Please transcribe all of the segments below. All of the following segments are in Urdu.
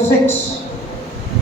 6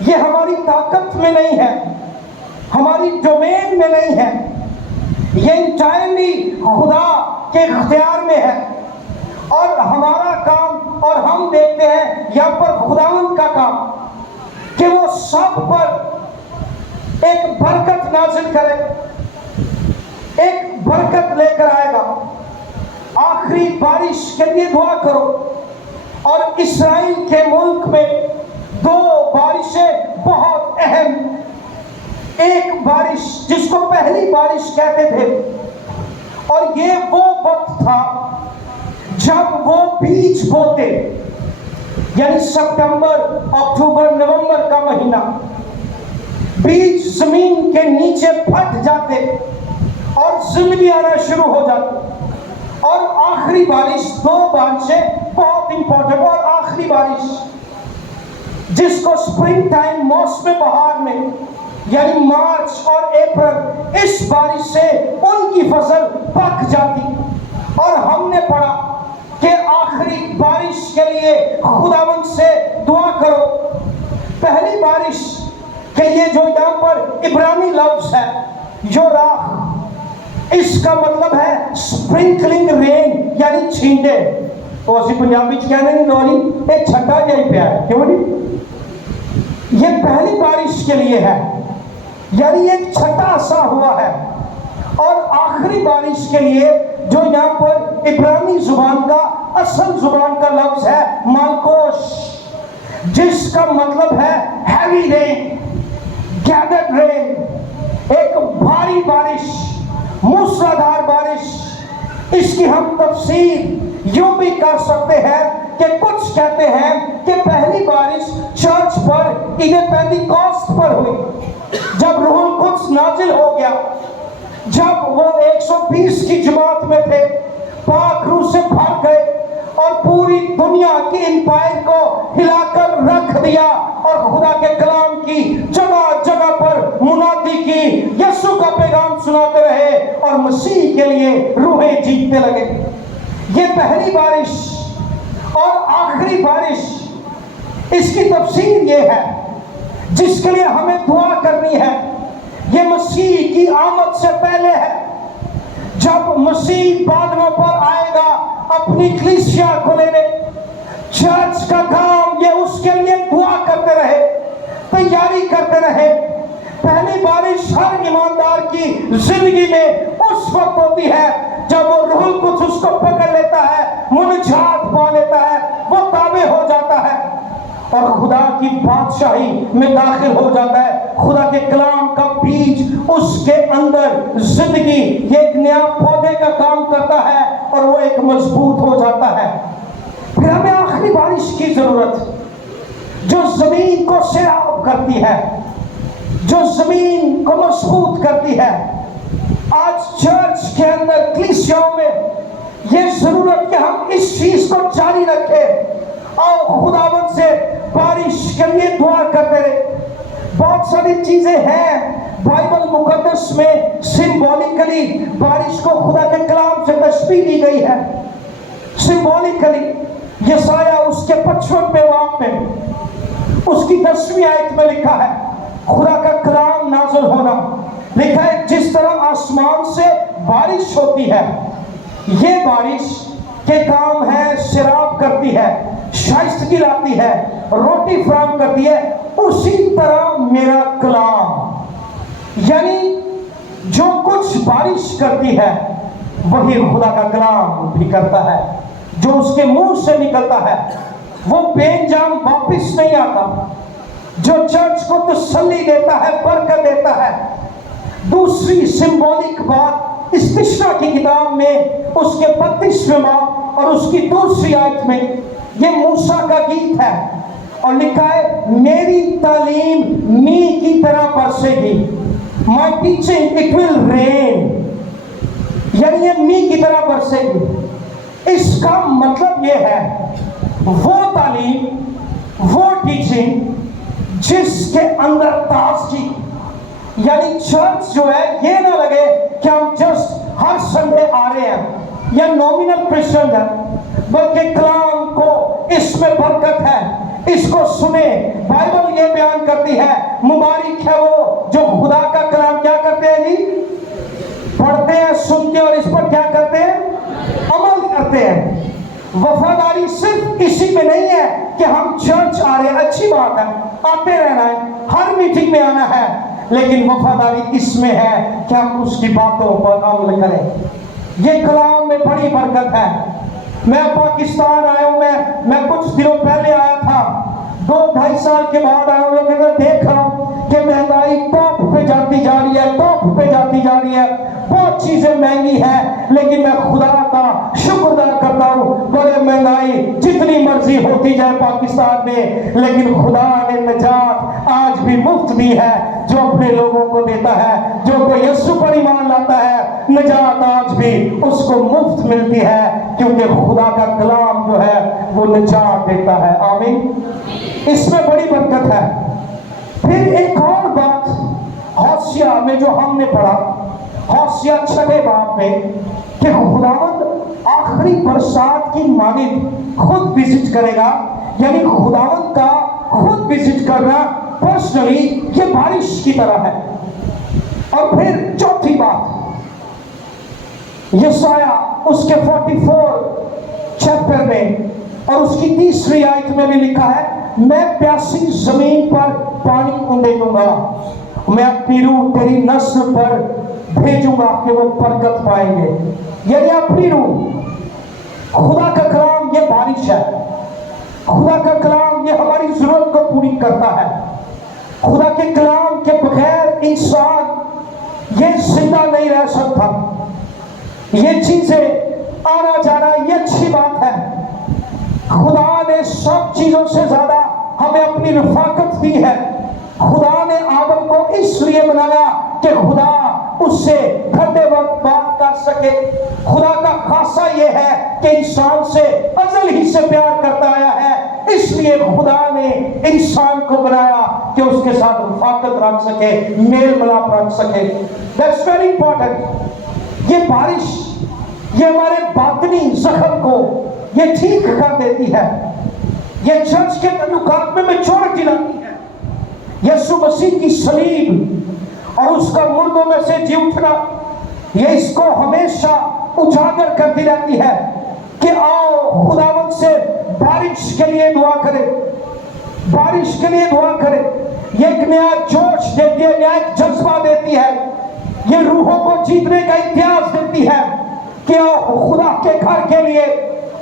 یہ ہماری طاقت میں نہیں ہے، ہماری ڈومین میں نہیں ہے، یہ انٹائرلی خدا کے اختیار میں ہے۔ اور ہمارا کام، اور ہم دیکھتے ہیں یہاں پر خداوند کا کام کہ وہ سب پر ایک برکت نازل کرے، ایک برکت لے کر آئے گا۔ آخری بارش کے لیے دعا کرو۔ اور اسرائیل کے ملک میں دو بارشیں بہت اہم، ایک بارش جس کو پہلی بارش کہتے تھے، اور یہ وہ وقت تھا جب وہ بیج بوتے، یعنی ستمبر، اکتوبر، نومبر کا مہینہ، بیج زمین کے نیچے پھٹ جاتے اور زندگی آنا شروع ہو جاتی۔ اور آخری بارش، دو بارشیں بہت امپورٹنٹ، اور آخری بارش جس کو سپرنگ ٹائم، موسم بہار میں، یعنی مارچ اور اپریل، اس بارش سے ان کی فصل پک جاتی۔ اور ہم نے پڑھا کہ آخری بارش کے لیے خداوند سے دعا کرو۔ پہلی بارش کہ یہ جو یہاں پر عبرانی لفظ ہے یوراخ، اس کا مطلب ہے سپرنکلنگ رین، یعنی چھینٹے۔ تو اسی پنجابی کہنے نہیں لوری ایک چھٹا جائی پہ ہے، کیوں نہیں؟ یہ پہلی بارش کے لیے ہے، یعنی ایک چھٹا سا ہوا ہے۔ اور آخری بارش کے لیے جو یہاں پر عبرانی زبان کا، اصل زبان کا لفظ ہے مالکوش، جس کا مطلب ہے ہیوی رین، گیدرڈ رین، ایک بھاری بارش، موسلادھار بارش۔ اس کی ہم تفسیر یوں بھی کر سکتے ہیں کہ کچھ کہتے ہیں کہ پہلی بارش چرچ پر عید پینتیکوست پر ہوئی، جب روح القدس نازل ہو گیا، جب وہ 120 کی جماعت میں تھے، پاک روح سے بھر گئے اور پوری دنیا کی امپائر کو ہلا کر رکھ دیا، اور خدا کے کلام کی جگہ جگہ پر منادی کی، یسوع کا پیغام سناتے رہے اور مسیح کے لیے روحیں جیتنے لگے۔ یہ پہلی بارش اور آخری بارش، اس کی تفسیر یہ ہے جس کے لیے ہمیں دعا کرنی ہے۔ یہ مسیح کی آمد سے پہلے ہے، جب مسیح بادلوں پر آئے گا اپنی کلیسیا کو لینے۔ چرچ کا کام یہ اس کے لیے دعا کرتے رہے، تیاری کرتے رہے۔ پہلی بارش ہر ایماندار کی زندگی میں اس وقت ہوتی ہے جب وہ روح القدس اس کو پکڑ لیتا ہے، منجات پا لیتا ہے، وہ تابع ہو جاتا ہے اور خدا کی بادشاہی میں داخل ہو جاتا ہے۔ خدا کے کلام کا بیج اس کے اندر زندگی، یہ ایک نیا پودے کا کام کرتا ہے اور وہ ایک مضبوط ہو جاتا ہے۔ پھر ہمیں آخری بارش کی ضرورت، جو زمین کو سیراب کرتی ہے، جو زمین کو مضبوط کرتی ہے۔ آج چرچ کے اندر، کلیسیاؤں میں یہ ضرورت کہ ہم اس چیز کو جاری رکھیں اور خداوند سے بارش کے لیے دعا کرتے رہے۔ بہت ساری چیزیں ہیں بائبل مقدس میں، سمبولیکلی بارش کو خدا کے کلام سے تشبیہ دی گئی ہے۔ سمبولیکلی یسایہ اس کے 55ویں باب میں اس کی 10ویں آیت میں لکھا ہے خدا کا کلام نازل ہونا۔ لکھا ہے جس طرح آسمان سے بارش ہوتی ہے، یہ بارش کے کام ہے، سیراب کرتی ہے، شائستگی لاتی ہے، روٹی فراہم کرتی ہے، اسی طرح میرا کلام، یعنی جو کچھ بارش کرتی ہے وہی خدا کا کلام بھی کرتا ہے۔ جو اس کے منہ سے نکلتا ہے وہ بے انجام واپس نہیں آتا، جو چرچ کو تسلی دیتا ہے، برکت دیتا ہے۔ دوسری سمبولک بات استشرا کی کتاب میں اس کے 32ویں باب اور اس کی دوسری آیت میں، یہ موسیٰ کا گیت ہے اور لکھا ہے میری تعلیم می کی طرح برسے گی، my teaching it will rain، یعنی یہ می کی طرح برسے گی۔ اس کا مطلب یہ ہے وہ تعلیم، وہ ٹیچنگ جس کے اندر تازگی، یعنی چرچ جو ہے یہ نہ لگے کہ ہم جسٹ ہر سنڈے آ رہے ہیں یا نومینل کرسچن ہے، بلکہ کلام کو اس میں برکت ہے، اس کو سنیں۔ بائبل یہ بیان کرتی کرتی ہے. مبارک ہے وہ جو خدا کا کلام کیا کرتے ہیں جی؟ پڑھتے ہیں, سنتے ہیں اور اس پر کیا کرتے ہیں؟ عمل کرتے ہیں. وفاداری صرف اسی میں نہیں ہے کہ ہم چرچ آ رہے ہیں, اچھی بات ہے, آتے رہنا ہے, ہر میٹنگ میں آنا ہے, لیکن وفاداری اس میں ہے کہ ہم اس کی باتوں پر عمل کریں. یہ کلام میں بڑی برکت ہے. میں پاکستان آیا ہوں, میں کچھ دنوں پہلے آیا تھا, 2-2.5 سال کے بعد آیا ہوں. میں دیکھ رہا ہوں کہ مہنگائی ٹاپ پہ جاتی جا رہی ہے, ٹاپ پہ جاتی جا رہی ہے, بہت چیزیں مہنگی ہیں, لیکن میں خدا کا شکر ادا کرتا ہوں. بڑے مہنگائی جتنی مرضی ہوتی جائے پاکستان میں, لیکن خدا نے نجات آج بھی مفت دی ہے, جو اپنے لوگوں کو دیتا ہے. جو کوئی یسوع پر ایمان لاتا ہے, نجات آج بھی اس کو مفت ملتی ہے, کیونکہ خدا کا کلام جو ہے وہ نجات دیتا ہے. آمین. اس میں بڑی برکت ہے. پھر ایک اور بات ہوشیہ میں جو ہم نے پڑھا, ہوشیہ 6 باب میں, کہ خداوند آخری برسات کی مانند خود وزٹ کرے گا. یعنی خداوند کا خود وزٹ کرنا پرسنلی یہ بارش کی طرح ہے. اور پھر چوتھی بات, یسایہ اس کے 44 چیپٹر میں اور اس کی 3 آیت میں بھی لکھا ہے, میں پیاسی زمین پر پانی اونڈے گا, میں اپنی روح تیری نسل پر بھیجوں گا کہ وہ برکت پائیں گے. یعنی اپنی روح, خدا کا کلام یہ بارش ہے. خدا کا کلام یہ ہماری ضرورت کو پوری کرتا ہے. خدا کے کلام کے بغیر انسان یہ زندہ نہیں رہ سکتا. یہ چیزیں آنا جانا یہ اچھی بات ہے. خدا نے سب چیزوں سے زیادہ ہمیں اپنی رفاقت دی ہے. خدا نے آدم کو اس لیے بنایا کہ خدا اس سے گھٹے وقت بات کر سکے. خدا کا خاصہ یہ ہے کہ انسان سے ازل ہی سے پیار کرتا آیا ہے, اس لیے خدا نے انسان کو بنایا کہ اس کے ساتھ رفاقت رکھ سکے, میل ملاپ رکھ سکے. That's very important. یہ بارش یہ ہمارے باطنی زخم کو یہ ٹھیک کر دیتی ہے. یہ چرچ کے تعلقات میں میچورٹی لاتی ہے. یسوع مسیح کی صلیب اور اس کا مردوں میں سے جی اٹھنا, یہ اس کو ہمیشہ اجاگر کرتی رہتی ہے کہ آؤ خداوند سے بارش کے لیے دعا کرے, بارش کے لیے دعا کرے. یہ ایک نیا جوش دیتی ہے, نیا ایک جذبہ دیتی ہے. یہ روحوں کو جیتنے کا امتیاز دیتی ہے کہ آؤ خدا کے گھر کے لیے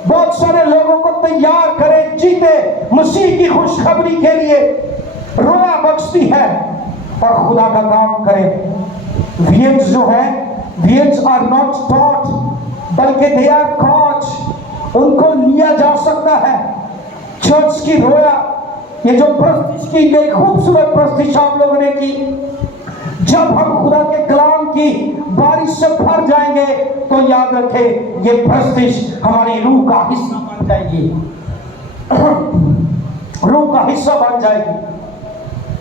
بہت سارے لوگوں کو تیار کرے, جیتے مسیح کی خوشخبری کے لیے. روح بخشتی ہے اور خدا کا کام کرے. وینز جو ہے, وینز آر ناٹ ٹاٹ بلکہ دے آر کاچ. ان کو لیا جا سکتا ہے. چرچ کی رویا, یہ جو پرستش کی گئی خوبصورت پرستش آپ لوگوں نے کی, جب ہم خدا کے کلام کی بارش سے بھر جائیں گے تو یاد رکھیں یہ پرستش ہماری روح کا حصہ بن جائے گی. روح کا حصہ بن جائے گی.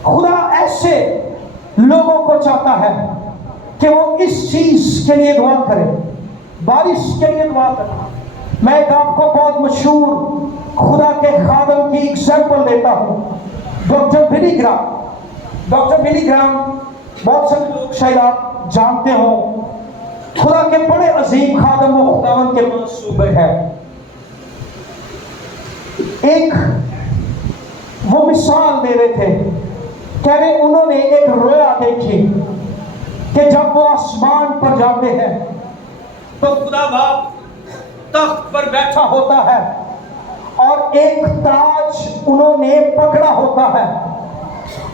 خدا ایسے لوگوں کو چاہتا ہے کہ وہ اس چیز کے لیے دعا کرے, بارش کے لیے دعا کرے. میں ایک آپ کو بہت مشہور خدا کے خادم کی ایگزامپل دیتا ہوں, ڈاکٹر بلی گرام. ڈاکٹر بلی گرام بہت سے لوگ شاید آپ جانتے ہوں, خدا کے بڑے عظیم خادم و خداوند کے منصوبے ہیں. ایک وہ مثال دے رہے تھے, کہہ رہے انہوں نے ایک رویا دیکھی کہ جب وہ آسمان پر جاتے ہیں تو خدا باپ تخت پر بیٹھا ہوتا ہے اور ایک تاج انہوں نے پکڑا ہوتا ہے.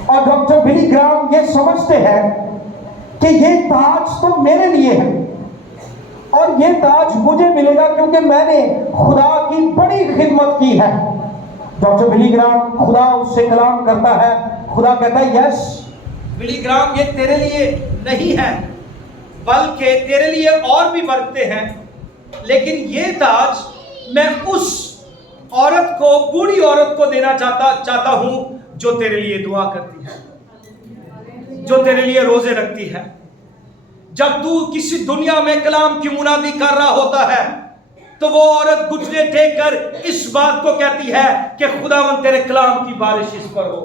اور ڈاکٹر بلی گرام یہ سمجھتے ہیں کہ یہ تاج تو میرے لیے ہے اور یہ تاج مجھے ملے گا کیونکہ میں نے خدا کی بڑی خدمت کی ہے. ڈاکٹر بلی گرام, خدا اس سے کلام کرتا ہے, خدا کہتا ہے یس بلی گرام یہ تیرے لیے نہیں ہے بلکہ تیرے لیے اور بھی برکتیں ہیں, لیکن یہ تاج میں اس عورت کو, بوڑھی عورت کو دینا چاہتا ہوں جو تیرے لیے دعا کرتی ہے, جو تیرے لیے روزے رکھتی ہے. جب تو کسی دنیا میں کلام کی منادی کر رہا ہوتا ہے تو وہ عورت گھٹنے ٹیک کر اس بات کو کہتی ہے کہ خداوند تیرے کلام کی بارش اس پر ہو,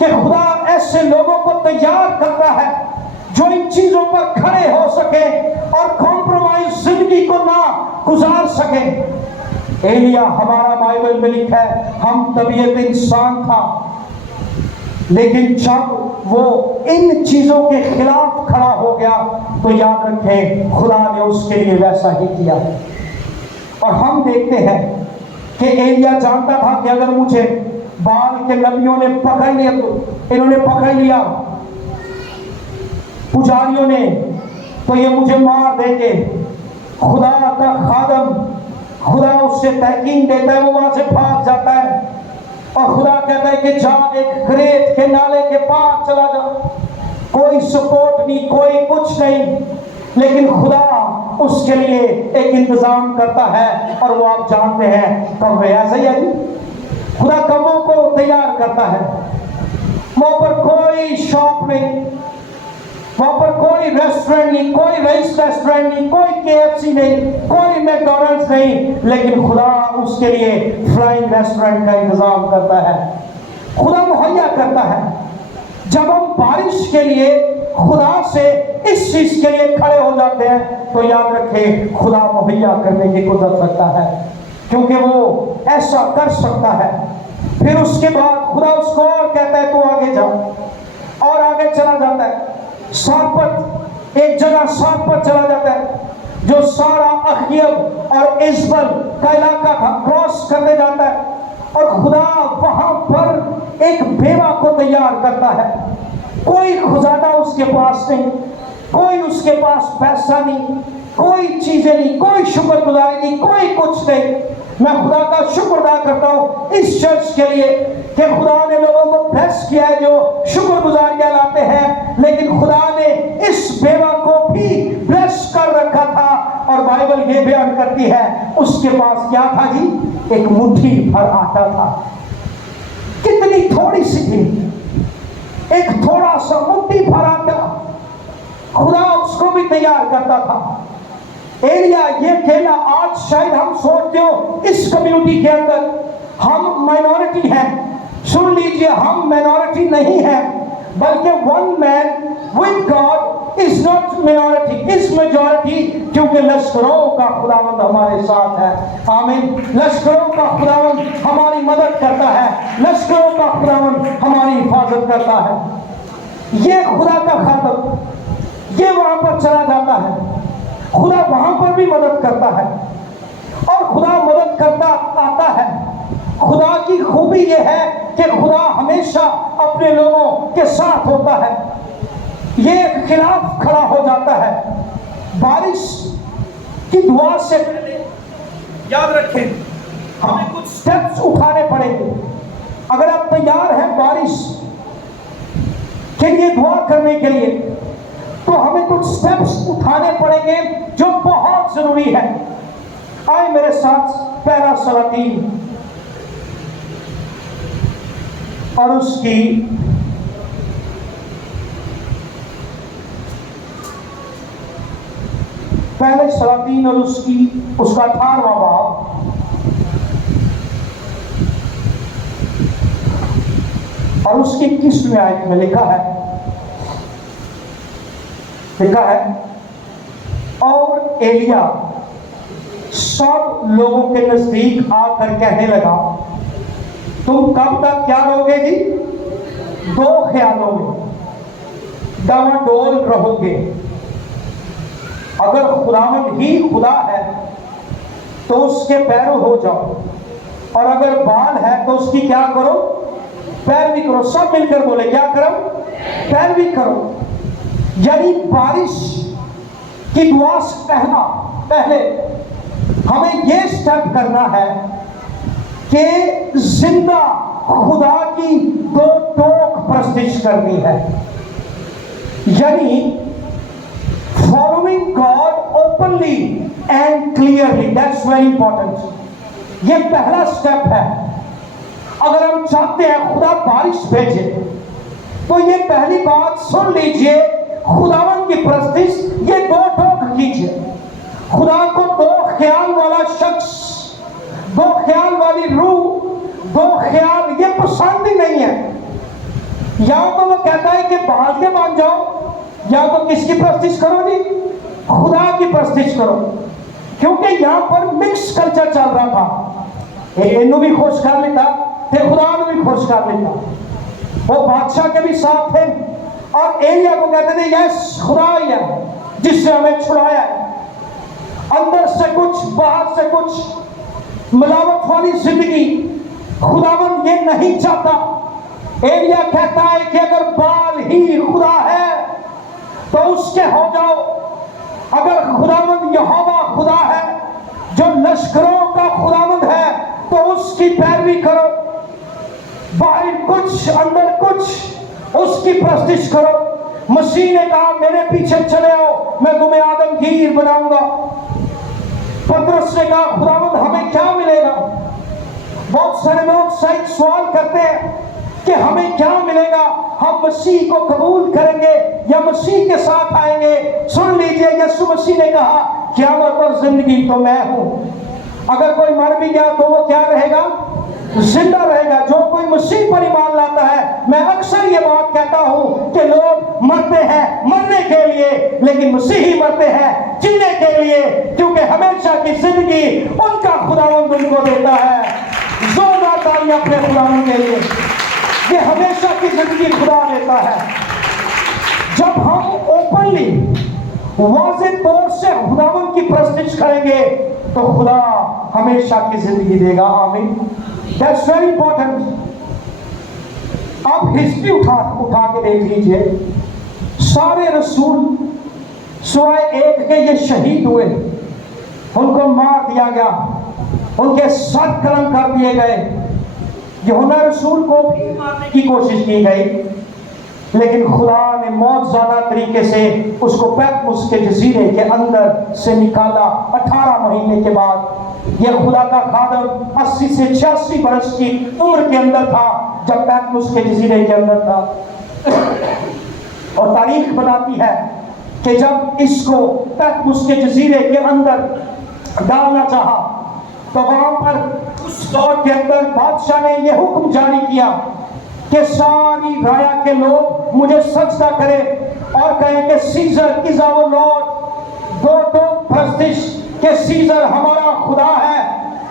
کہ خدا ایسے لوگوں کو تیار کرتا ہے جو ان چیزوں پر کھڑے ہو سکے اور کمپرومائز زندگی کو نہ گزار سکے۔ ایلیا ہمارا بائبل میں لکھا ہے ہم طبیعت انسان تھا، لیکن جب وہ ان چیزوں کے خلاف کھڑا ہو گیا تو یاد رکھیں خدا نے اس کے لیے ویسا ہی کیا۔ اور ہم دیکھتے ہیں کہ ایلیا جانتا تھا کہ اگر مجھے بال کے نبیوں نے پکڑ لیا تو انہوں نے پکڑ لیا پجاریوں نے تو یہ مجھے مار دیں گے۔ خدا کا خادم، خدا اس سے تحقیق دیتا ہے، وہ وہاں سے بھاگ جاتا ہے اور خدا کہتا ہے کہ جا ایک کریت کے نالے کے پاس چلا جا، کوئی سپورٹ نہیں، کوئی کچھ نہیں، لیکن خدا اس کے لیے ایک انتظام کرتا ہے۔ اور وہ آپ جانتے ہیں کب ایسا ہی ہے، خدا کبوں کو تیار کرتا ہے، وہاں پر کوئی شاپ نہیں، وہاں پر کوئی ریسٹورنٹ نہیں، کوئی رئیس ریسٹورنٹ نہیں، کوئی KFC نہیں، کوئی میکڈونلڈس نہیں، لیکن خدا اس کے لیے فلائنگ ریسٹورنٹ کا انتظام کرتا ہے، خدا مہیا کرتا ہے۔ جب ہم بارش کے لیے خدا سے اس چیز کے لیے کھڑے ہو جاتے ہیں تو یاد رکھیں خدا مہیا کرنے کی قدرت رکھتا ہے، کیونکہ وہ ایسا کر سکتا ہے۔ پھر اس کے بعد خدا اس کو اور کہتا ہے تو آگے جا، اور آگے چلا جاتا ہے۔ سارپت، ایک جگہ سارپت چلا جاتا ہے جو سارا اخیب اور ازبل کا علاقہ تھا، کراس کرنے جاتا ہے اور خدا وہاں پر ایک بیوہ کو تیار کرتا ہے۔ کوئی خزانہ اس کے پاس نہیں، کوئی اس کے پاس پیسہ نہیں، کوئی چیزیں نہیں، کوئی شکر گزاری نہیں، کوئی کچھ نہیں۔ میں خدا کا شکر ادا کرتا ہوں اس چرچ کے لیے کہ خدا نے لوگوں کو بلیس کیا ہے جو شکر گزاریاں لاتے ہیں، لیکن خدا نے اس بیوہ کو بھی بلیس کر رکھا تھا۔ اور بائبل یہ بیان کرتی ہے اس کے پاس کیا تھا جی؟ ایک مٹھی بھر آٹا تھا۔ کتنی تھوڑی سی تھی، ایک تھوڑا سا مٹھی بھر آٹا، خدا اس کو بھی تیار کرتا تھا۔ ایلیا یہ کہنا آج شاید ہم سوچتے ہو اس کمیونٹی کے اندر ہم مائنورٹی ہیں، سن لیجئے ہم مائنورٹی نہیں ہیں، بلکہ one man with God is not minority, is majority، کیونکہ لشکروں کا خداوند ہمارے ساتھ ہے۔ آمین۔ لشکروں کا خداوند ہماری مدد کرتا ہے، لشکروں کا خداوند ہماری حفاظت کرتا ہے۔ یہ خدا کا خادم یہ وہاں پر چلا جاتا ہے، خدا وہاں پر بھی مدد کرتا ہے اور خدا مدد کرتا آتا ہے۔ خدا کی خوبی یہ ہے کہ خدا ہمیشہ اپنے لوگوں کے ساتھ ہوتا ہے، یہ خلاف کھڑا ہو جاتا ہے۔ بارش کی دعا سے پہلے یاد رکھیں ہمیں کچھ سٹیپس اٹھانے پڑیں گے۔ اگر آپ تیار ہیں بارش کے لیے دعا کرنے کے لیے تو ہمیں کچھ سٹیپس اٹھانے پڑیں گے جو بہت ضروری ہے۔ آئے میرے ساتھ پہلا سلاطین اور اس کی پہلے سلاطین اور اس کا 18واں باب اور اس کی 21ویں آیت میں لکھا ہے اور ایلیا سب لوگوں کے نزدیک آ کر کہنے لگا تم کب تک کیا رہو گے جی؟ دو خیالوں میں ڈاواڈول رہو گے۔ اگر خداوند ہی خدا ہے تو اس کے پیرو ہو جاؤ، اور اگر بال ہے تو اس کی کیا کرو؟ پیروی کرو۔ سب مل کر بولے کیا کرو؟ پیروی کرو۔ یعنی بارش کی دعا سے پہلے ہمیں یہ سٹیپ کرنا ہے کہ زندہ خدا کی دو ٹوک پرستش کرنی ہے، یعنی following God openly and clearly. That's very important. یہ پہلا سٹیپ ہے۔ اگر ہم چاہتے ہیں خدا بارش بھیجے تو یہ پہلی بات سن لیجئے، خداوند کی پرستش یہ دو ٹوک کیجئے۔ خدا کو دو خیال والا شخص، دو خیال والی روح، دو خیال یہ پسند ہی نہیں ہے۔ یا تو وہ کہتا ہے کہ بھاگ کے مان جاؤ، یا تو کس کی پرستش کرو جی؟ خدا کی پرستش کرو. کیونکہ یہاں پر مکس کلچر چل رہا تھا، انہوں بھی خوش کر لیتا تے خدا نے بھی خوش کر لیتا. وہ بادشاہ کے بھی ساتھ تھے اور ایلیا کو کہتے تھے یس خدا ہی ہے جس سے ہمیں چھڑایا ہے. اندر سے کچھ باہر سے کچھ ملاوٹ والی زندگی خداوند یہ نہیں چاہتا. ایلیا کہتا ہے کہ اگر بال ہی خدا ہے تو اس کے ہو جاؤ. اگر خداوند یہوہ خدا ہے جو لشکروں کا خداوند ہے تو اس کی پیروی کرو. باہر کچھ اندر کچھ اس کی پرستش کرو. مسیح نے کہا میرے پیچھے چلے آؤ میں تمہیں آدمگیر بناؤں گا. پترس نے کہا خداوند ہمیں کیا ملے گا؟ بہت سارے لوگ صحیح سوال کرتے ہیں کہ ہمیں کیا ملے گا؟ ہم مسیح کو قبول کریں گے یا مسیح کے ساتھ آئیں گے؟ سن لیجئے یسوع مسیح نے کہا قیامت اور زندگی تو میں ہوں. اگر کوئی مر بھی گیا تو وہ کیا رہے گا؟ زندہ رہے گا. جو کوئی مسیح پر ایمان لاتا ہے، میں اکثر یہ بات کہتا ہوں کہ لوگ مرتے ہیں مرنے کے لیے، لیکن مسیحی مرتے ہیں جینے کے لیے، کیونکہ ہمیشہ کی زندگی ان کا خداوند ان کو دیتا ہے. زوردار تالیاں اپنے خداوند کے لیے. یہ ہمیشہ کی زندگی خدا دیتا ہے. جب ہم اوپنلی واضح طور سے خداوند کی پرستش کریں گے تو خدا ہمیشہ کی زندگی دے گا. آمین. That's very important. آپ ہسٹری اٹھا کے دیکھ لیجئے. سارے رسول سوائے ایک کے یہ شہید ہوئے، ان کو مار دیا گیا، ان کے سر قلم کر دیے گئے. یوحنا رسول کو بھی مارنے کی کوشش کی گئی، لیکن خدا نے معجزانہ طریقے سے اس کو پیتموس کے جزیرے کے اندر سے نکالا. 18 مہینے کے بعد یہ خدا کا خادم 80 سے 86 برس کی عمر کے اندر تھا جب پیتموس کے جزیرے کے اندر تھا. اور تاریخ بتاتی ہے کہ جب اس کو پیتموس کے جزیرے کے اندر ڈالنا چاہا تو وہاں پر اس دور کے اندر بادشاہ نے یہ حکم جاری کیا کہ ساری رایا کے لوگ مجھے سجدہ کریں اور کہیں کہ Caesar is our Lord. Go to پرستش کہ سیزر ہمارا خدا ہے.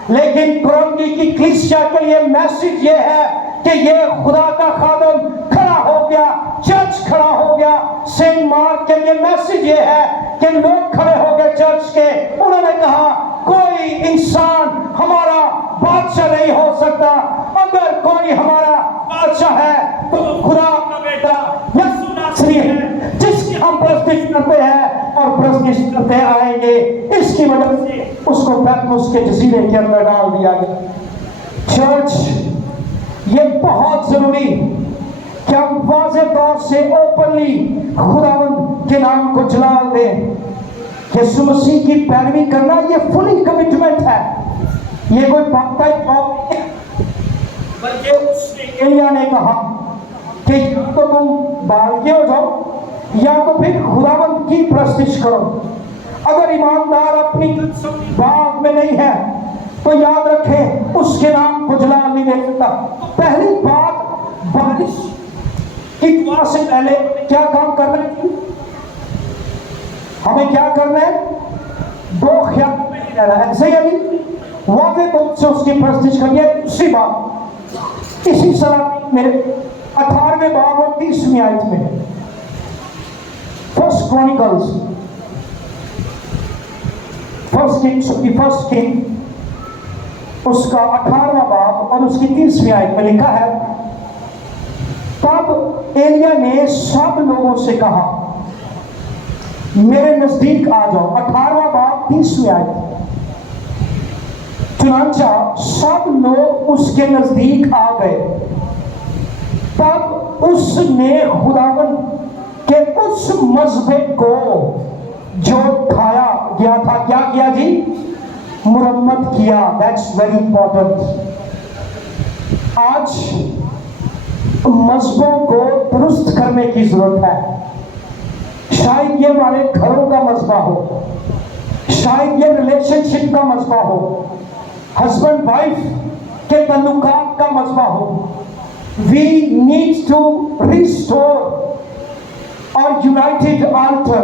لیکن کرنگی کی کلیسیا کے لیے میسج یہ ہے کہ یہ خدا کا خادم کھڑا ہو گیا، چرچ کھڑا ہو گیا. سینٹ مارک کے لیے میسج یہ ہے کہ لوگ کھڑے ہو گئے چرچ کے. انہوں نے کہا کوئی انسان ہمارا بادشاہ نہیں ہو سکتا. اگر کوئی ہمارا بادشاہ ہے تو خدا کا بیٹا یسوع ناصری ہے جس کی ہم پرستش کرتے ہیں اور پرستش کرتے آئیں گے. اس کی وجہ سے اس کو پیتموس کے جزیرے کے اندر ڈال دیا گیا. چرچ یہ بہت ضروری کہ ہم واضح طور سے اوپنلی خداوند کے نام کو جلال دیں. یسوع مسیح کی پیروی کرنا یہ فلی کمٹمنٹ ہے. یہ کوئی پارٹ ٹائم جاب نہیں، بلکہ اس نے ایلیا نے کہا کہ یا تو تم بالغ ہو جاؤ یا تو پھر خداوند کی پرستش کرو. اگر ایماندار اپنی بات میں نہیں ہے تو یاد رکھیں اس کے نام کو جلال نہیں دے سکتا. پہلی بات بارش کی دعا سے پہلے کیا کام کرنا ہے؟ ہمیں کیا کرنا ہے؟ دو خیال میں نہیں رہنا ہے. صحیح ہے جی؟ واضح طور سے اس کی پرستش کرنی ہے. دوسری بات اسی صلاح میرے 18ویں باب اور 30ویں آیت میں فرسٹ کرونیکلز فرسٹ کنگ اس کا 18واں باب اور اس کی 30ویں آیت میں لکھا ہے تب ایلیا نے سب لوگوں سے کہا میرے نزدیک آ جاؤ. 18واں باب 30ویں آیت. چنانچہ سب لوگ اس کے نزدیک آ گئے. تب اس نے خداوند کے اس مذبح کو جو کھایا گیا تھا کیا کیا جی؟ مرمت کیا. That's very important. آج مذہبوں کو درست کرنے کی ضرورت ہے. شاید یہ ہمارے گھروں کا مذبح ہو، شاید یہ ریلیشن شپ کا مذبح ہو، ہسبینڈ وائف کے تعلقات کا مذبح ہو، we need to restore our united altar.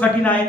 39,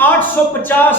850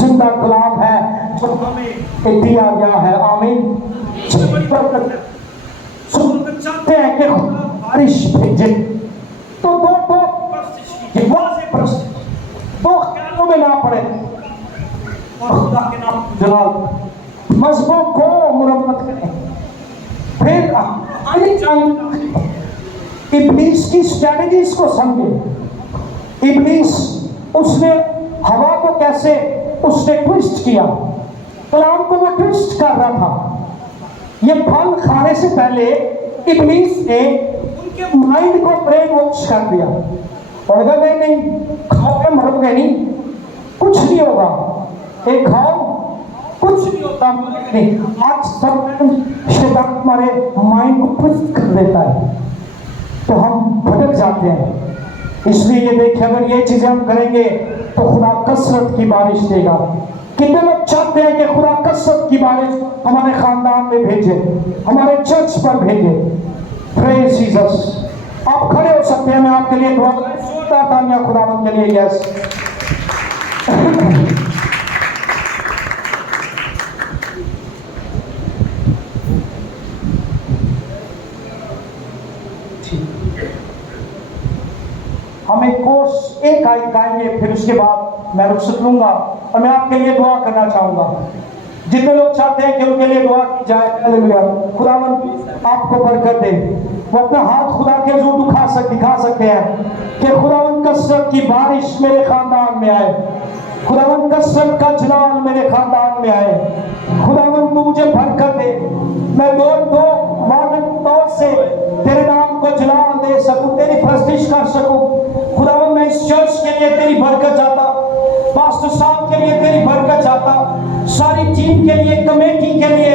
زندہ کلام ہے جو ہمیں دیا گیا ہے. آمین. برکت ہے. اگر چاہتے ہیں کہ خدا بارش بھیجے تو دو واضح پرست دو خیالوں میں نہ پڑے اور خدا کے نام جلال مذہبوں کو مرمت کریں. پھر آنے چاہیے ابلیس کی اسٹریٹجیز کو سمجھے. ابلیس اس نے ہوا کو کیسے اس نے ٹویسٹ کیا, کلام کو وہ ٹویسٹ کر رہا تھا. یہ پھل کھانے سے پہلے ابلیس نے ان کے مائنڈ کو برین واش کر دیا اور اگر نہیں کھاؤ گے مرو گے نہیں, کچھ نہیں ہوگا, ایک کھاؤ کچھ نہیں ہوتا نہیں. آج سب شیطان ہمارے مائنڈ کو ٹویسٹ کر دیتا ہے تو ہم بھٹک جاتے ہیں. اس لیے یہ دیکھیں اگر یہ چیزیں ہم کریں گے تو خدا کثرت کی بارش دے گا. کتنے لوگ چاہتے ہیں کہ خدا کثرت کی بارش ہمارے خاندان میں بھیجے, ہمارے چرچ پر بھیجے. پریز جیسس. آپ کھڑے ہو سکتے ہیں, میں آپ کے لیے دعا کرتا تانیہ خداوند کے لیے. یس ہم ایک کورس ایک آیت گائیں گے, پھر اس کے بعد میں رخصت لوں گا اور میں آپ کے لیے دعا کرنا چاہوں گا. جتنے لوگ چاہتے ہیں کہ ان کے لیے دعا کی جائے, ہاللیلویا, خداوند آپ کو برکت دے. وہ اپنا ہاتھ خدا کے حضور دکھا سکتے ہیں کہ خداوند کثرت کی بارش میرے خاندان میں آئے, خداوند کثرت کا جلال میرے خاندان میں آئے. خداوند تو مجھے برکت دے, میں دو واضح طور سے تیرے نام کو جلال دے سکوں, تیری پرستش کر سکوں. خداوند میں اس چرچ کے لیے تیری برکت چاہتا, پاسٹر صاحب کے لیے تیری برکت چاہتا, ساری ٹیم کے لیے, کمیٹی کے لیے,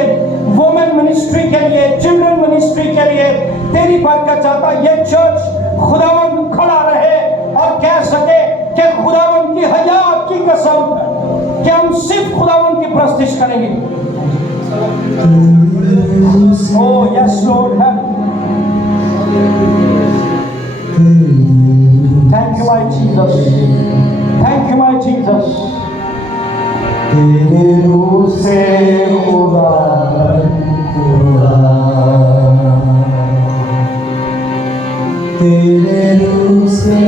وومن منسٹری کے لیے, چلڈرن منسٹری کے لیے تیری برکت چاہتا. یہ چرچ خداوند کھڑا رہے اور کہہ سکے کہ خداوند کی حیات کی قسم کہ ہم صرف خداوند کی پرستش کریں گے. Oh yes Lord, thank you my Jesus, thank you my Jesus. تیرے روح سے خدا تیرے روح سے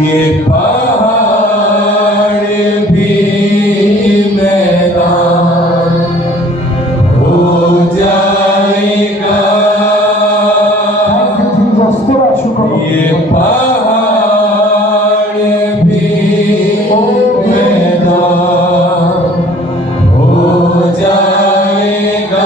یہ پہاڑ بھی میدان ہو جائے گا, یہ پہاڑ بھی میدان ہو جائے گا.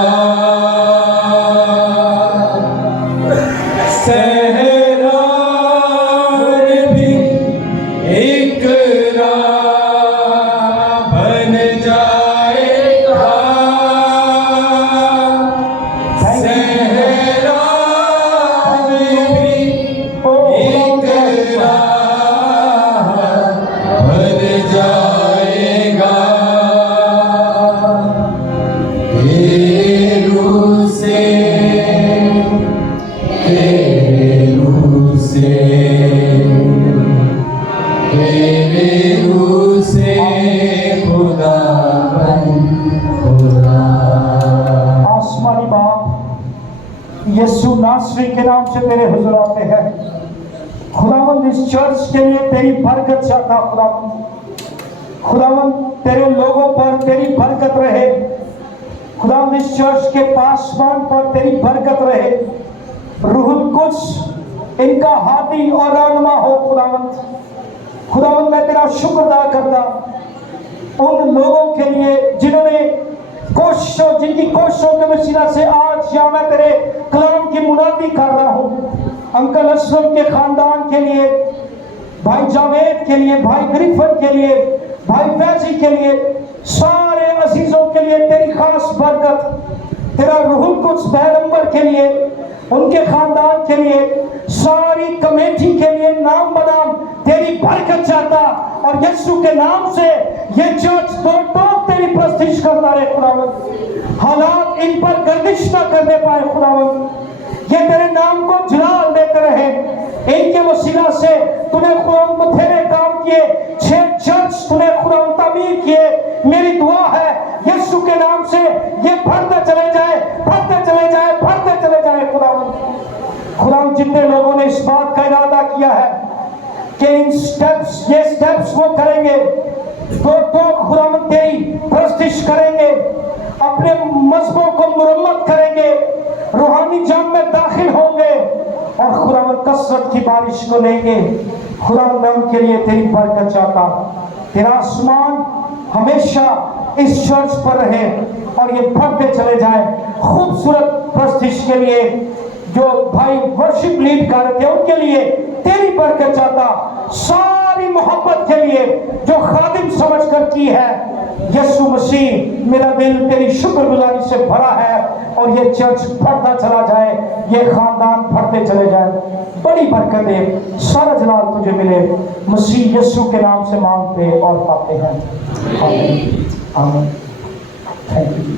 آسمانی باپ یسوع ناصری کے نام سے تیرے حضور آتے ہیں. خداوند اس چرچ کے لیے تیری برکت چاہتا. خداوند تیرے لوگوں پر تیری برکت رہے. خداوند اس چرچ کے پاسبان پر تیری برکت رہے. روح القدس ان کا ہادی اور رہنما ہو. خداوند میں تیرا شکر ادا کرتا ان لوگوں کے لیے جنہوں نے جن کی کوششوں کے وسیلہ سے آج یہاں میں تیرے کلام کی منادی کر رہا ہوں. انکل اسلم کے خاندان کے لیے, بھائی جاوید کے لیے, بھائی گریفن کے لیے, بھائی فیضی کے لیے, سارے عزیزوں کے لیے تیری خاص برکت, تیرا روح القدس پیغمبر کے لیے, ان کے خاندان کے لیے, ساری کمیٹی کے لیے نام بنام تیری برکت چاہتا, اور یسوع کے نام سے یہ چرچ دو ٹوک تیری پرستش کرتا رہے خداوند. حالات ان پر گردش نہ کرنے پائے خداوند, یہ تیرے نام کو جلال دیتے رہے. ان کے وسیلہ سے تو نے خداوند بتھیرے کام کیے, 6 چرچ تو نے خداوند تعمیر کیے. میری دعا ہے یسوع کے نام سے یہ بڑھتے چلے جائے, بڑھتے چلے جائے, بڑھتے چلے جائے خداوند. خداوند جتنے لوگوں نے اس بات کا ارادہ کیا ہے کہ ان سٹیپس, یہ سٹیپس وہ کریں گے, تو خداوند تیری پرستش کریں گے, اپنے مذہبوں کو مرمت کریں گے, روحانی جنگ میں داخل ہوں گے, اور خداوند کثرت کی بارش کو لیں گے. خداوند میں ان کے لیے تیری برکت چاہتا, تیرا آسمان ہمیشہ اس چرچ پر رہے اور یہ بڑھتے چلے جائے. خوبصورت پرستش کے لیے جو بھائی ورشپ لیڈ کر رہے تھے ان کے لیے تیری برکت چاہتا, ساری محبت کے لیے جو خادم سمجھ کر کی ہے. یسوع مسیح میرا دل تیری شکر گزاری سے بھرا ہے, اور یہ چرچ بڑھتا چلا جائے, یہ خاندان بڑھتے چلے جائے. بڑی برکتیں, سارا جلال تجھے ملے, مسیح یسوع کے نام سے مانگتے اور پاتے ہیں. آمین. آمین. Thank you.